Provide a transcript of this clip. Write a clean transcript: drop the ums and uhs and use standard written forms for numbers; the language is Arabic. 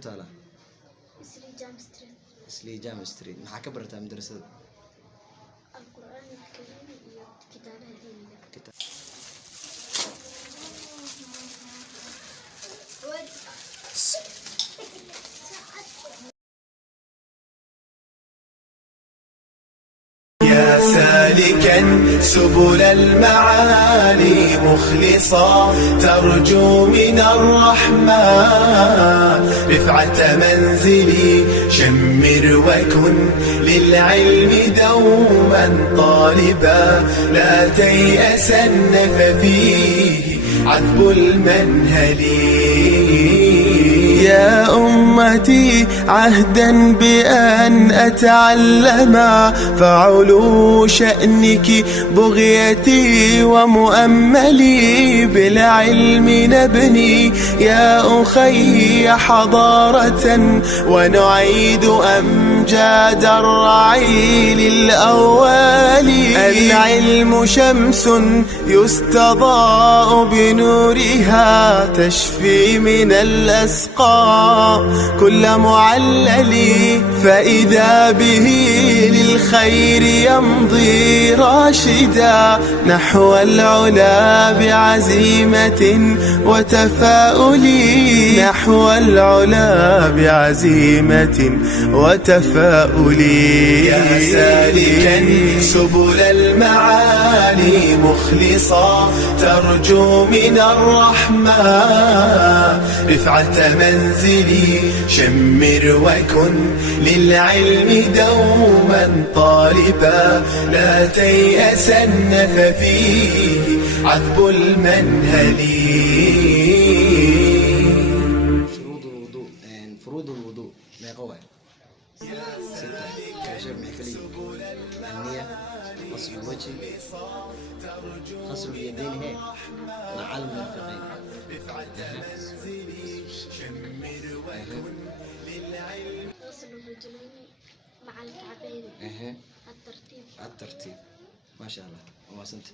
تالا إسلي جام ستريت maxaa ka barataa madrasada القرآن الكريم كتابها دينية يا سالكا سبل المعالي مخلصا ترجو من الرحمن رفعة منزلي شمر وكن للعلم دوما طالبا لا تيأسن ففيه عذب المنهل يا أمتي عهدا بأن أتعلم فعلو شأنك بغيتي ومؤملي بالعلم نبني يا أخي حضارة ونعيد أمجاد الرعيل الأول العلم شمس يستضاء بنورها تشفي من الأسقام كل معلل فإذا به للخير يمضي راشدا نحو العلا بعزيمة وتفاؤل نحو العلا بعزيمة وتفاؤل يا سالكا سبل المعالي مخلصا ترجو من الرحمن رفعة منزلي شمر وكن للعلم دوما طالبا لا تيأسن ففيه عذب المنهل شروط الوضوء فروض الوضوء ما قواعد 6 كجمع كلي النية غسل الوجه غسل اليدين هيك مع المرفقين غسل الرجلين مع الكعبين الترتيب الترتيب ما شاء الله واسنت